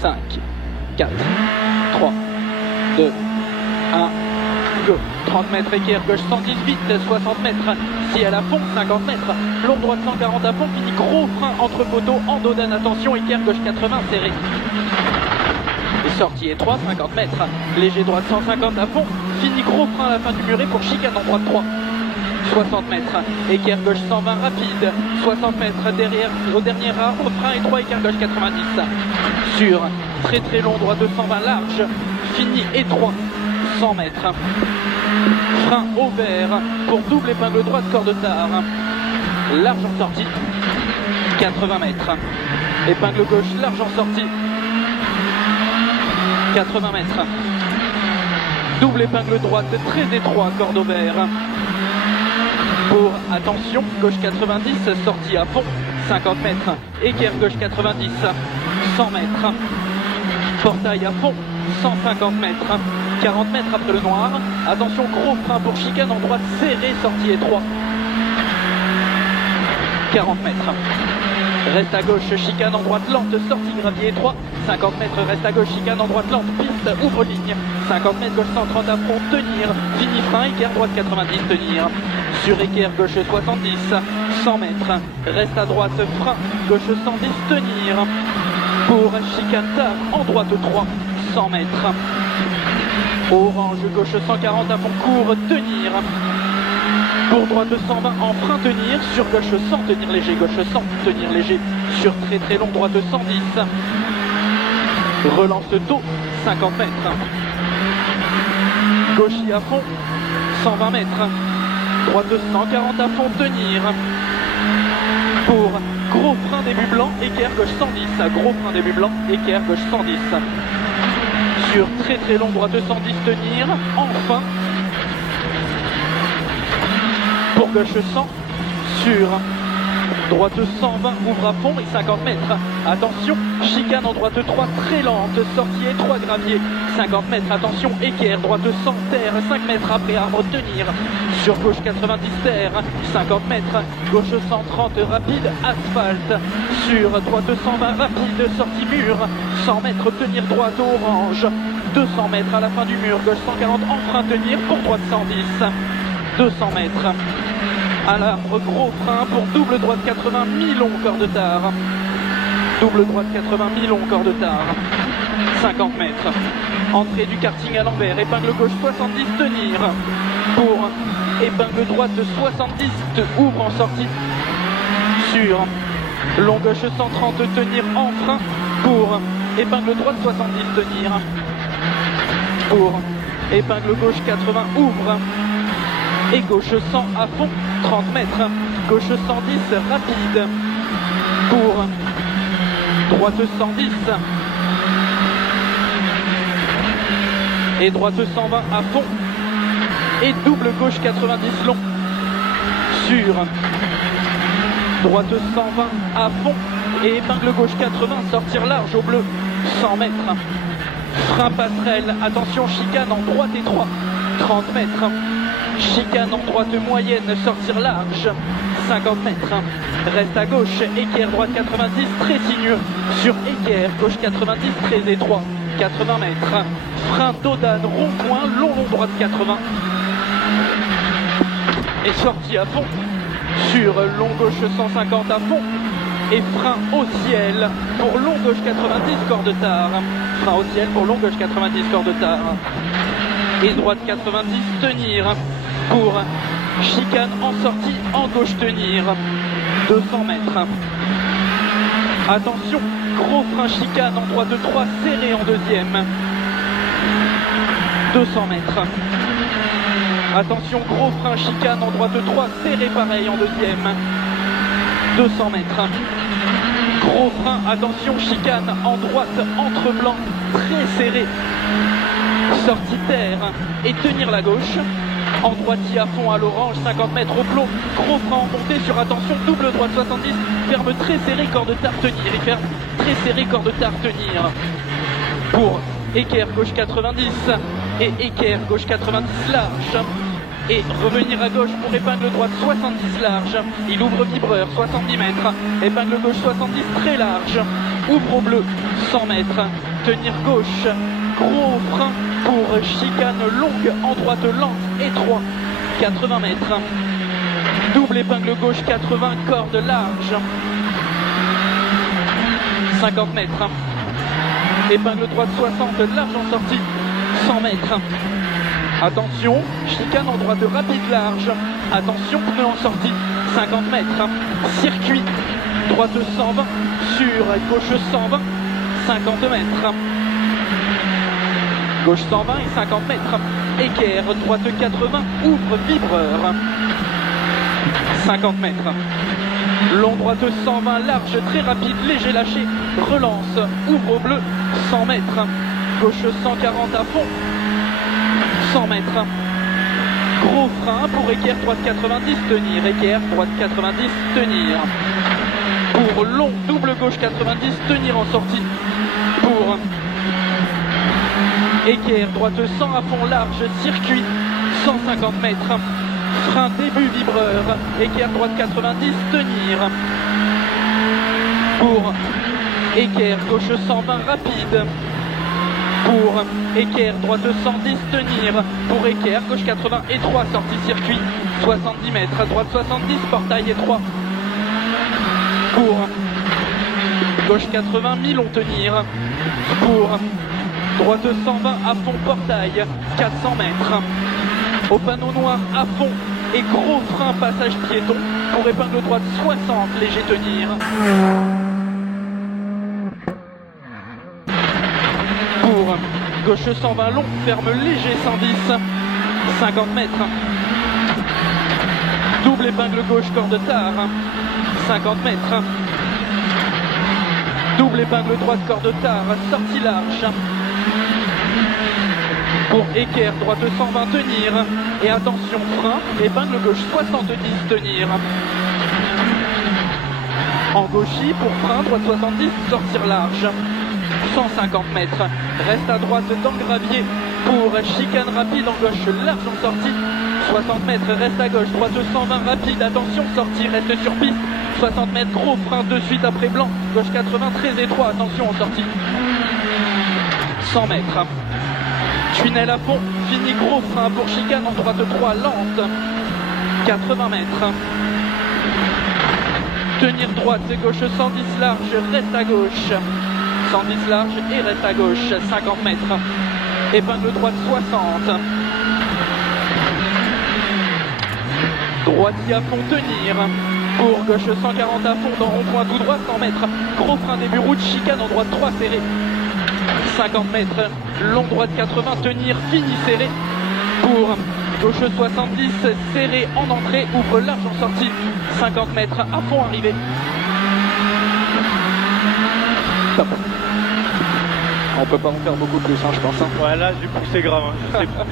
5, 4, 3, 2, 1, go. 30 mètres équerre gauche 118, 60 mètres, ciel à fond, 50 mètres, long droite 140 à fond, fini gros frein entre poteaux, en dodane, attention, équerre gauche 80, serré. Et sortie étroit, 50 mètres, léger droite 150 à fond, fini gros frein à la fin du muret pour chicane en droite 3. 60 mètres, équerre gauche 120 rapide, 60 mètres derrière, au dernier arbre, frein étroit, équerre gauche 90. Sur très très long droit 220 large, fini étroit, 100 mètres. Frein au vert pour double épingle droite, corps de tard. Large en sortie, 80 mètres. Épingle gauche, large en sortie, 80 mètres. Double épingle droite, très étroit, corde au vert. Pour, attention, gauche 90, sortie à fond, 50 mètres. Équerre gauche 90, 100 mètres. Portail à fond, 150 mètres. 40 mètres après le noir. Attention, gros frein pour chicane en droite serré, sortie étroit. 40 mètres. Reste à gauche, chicane en droite lente, sortie gravier étroit. 50 mètres, reste à gauche, chicane en droite lente, piste, ouvre ligne. 50 mètres, gauche 130 à fond, tenir. Fini frein, équerre droite 90, tenir. Sur équerre gauche 70, 100 mètres. Reste à droite, frein, gauche 110, tenir. Pour chicane tard, en droite 3, 100 mètres. Orange, gauche 140 à fond court, tenir. Pour droite 120 en frein, tenir. Sur gauche 100, tenir léger. Gauche 100, tenir léger. Sur très très long, droite 110. Relance tôt, 50 mètres. Gauchis à fond, 120 mètres. Droite 140 à fond, tenir. Pour gros frein début blanc, équerre gauche 110. Gros frein début blanc, équerre gauche 110. Sur très très long, droite 110, tenir. Enfin, pour gauche 100, sur droite 120, ouvre à fond et 50 mètres. Attention, chicane en droite 3, très lente, sortie étroit gravier, 50 mètres. Attention, équerre, droite 100, terre, 5 mètres après arbre, tenir. Sur gauche 90, terre, 50 mètres. Gauche 130, rapide, asphalte. Sur droite 120, rapide, sortie mur, 100 mètres, tenir droite orange. 200 mètres à la fin du mur, gauche 140, en frein, tenir, pour droite 110. 200 mètres. À l'arbre, gros frein pour double droite 80, mi-long, corps de tard. Double droite 80, mi-long, corps de tard. 50 mètres. Entrée du karting à l'envers, épingle gauche 70, tenir. Pour épingle droite 70, ouvre en sortie. Sur long gauche 130, tenir en frein. Pour épingle droite 70, tenir. Pour épingle gauche 80, ouvre. Et gauche 100 à fond, 30 mètres. Gauche 110, rapide. Pour droite 110. Et droite 120 à fond. Et double gauche 90 long. Sur droite 120 à fond. Et épingle gauche 80, sortir large au bleu. 100 mètres. Frein passerelle, attention, chicane en droite étroit. 30 mètres. Chicane en droite moyenne, sortir large, 50 mètres. Reste à gauche, équerre droite 90, très sinueux. Sur équerre, gauche 90, très étroit, 80 mètres. Frein dodane, rond-point, long droite 80. Et sortie à fond. Sur long gauche 150 à fond. Et frein au ciel pour long gauche 90, corps de tard. Frein au ciel pour long gauche 90, corps de tard. Et droite 90, tenir. Pour chicane en sortie, en gauche tenir, 200 mètres. Attention, gros frein chicane en droite 3, serré en deuxième, 200 mètres. Attention, gros frein chicane en droite 3, serré pareil en deuxième, 200 mètres. Gros frein, attention, chicane en droite, entre blanc, très serré, sortie terre et tenir la gauche. En droitier à fond à l'orange, 50 mètres au clos, gros frein en montée sur attention, double droite 70, ferme très serré, corps de tard, tenir, et ferme très serré, corps de tard, tenir. Pour équerre gauche 90 et équerre gauche 90 large. Et revenir à gauche pour épingle droite 70 large. Il ouvre vibreur 70 mètres. Épingle gauche 70 très large. ouvre au bleu, 100 mètres, tenir gauche, gros frein pour chicane longue, en droite lente, étroit, 80 mètres, double épingle gauche 80, corde large, 50 mètres, épingle droite 60, large en sortie, 100 mètres. Attention, chicane en droite rapide large. Attention, pneu en sortie, 50 mètres. Circuit, droite 120, sur gauche 120, 50 mètres. Gauche 120 et 50 mètres. Équerre, droite 80, ouvre vibreur, 50 mètres. Long droite 120, large, très rapide, léger lâché, relance, ouvre au bleu, 100 mètres. Gauche 140 à fond, 100 mètres. Gros frein pour équerre droite 90, tenir. Équerre droite 90, tenir. Pour long, double gauche 90, tenir en sortie. Pour équerre droite 100 à fond large, circuit 150 mètres. Frein début vibreur. Équerre droite 90, tenir. Pour équerre gauche 120 rapide. Pour équerre droite 110, tenir. Pour équerre gauche 80 étroit, sortie circuit 70 mètres, droite 70, portail étroit. Pour gauche 80, mi-long, tenir. Pour droite 120 à fond, portail 400 mètres. Au panneau noir à fond et gros frein passage piéton. Pour épingle droite 60, léger, tenir. Pour gauche 120 long, ferme léger 110, 50 mètres. Double épingle gauche, corde tard, 50 mètres. Double épingle droite, corde tard, sortie large. Pour équerre, droite 120, tenir. Et attention, frein, épingle gauche 70, tenir. En gauchis, pour frein, droite 70, sortir large. 150 mètres. Reste à droite dans le gravier pour chicane rapide en gauche, large en sortie. 60 mètres, reste à gauche, droite 120 rapide, attention, sortie, reste sur piste. 60 mètres, gros frein de suite après blanc. Gauche 80, très étroit, attention en sortie. 100 mètres. Tunnel à fond, fini, gros frein pour chicane en droite 3, lente. 80 mètres. Tenir droite, c'est gauche 110 large, reste à gauche. 110 large et reste à gauche, 50 mètres. Épingle droite 60. Droitier à fond, tenir. Pour gauche 140 à fond, dans rond-point tout droit, 100 mètres. Gros frein début route, chicane en droite 3, serré. 50 mètres. Long droite 80, tenir, fini, serré. Pour gauche 70, serré en entrée, ouvre large en sortie. 50 mètres, à fond arrivé. Top. On peut pas en faire beaucoup plus, hein, je pense. Hein. Ouais, là, j'ai poussé grave. Hein. Je sais pas.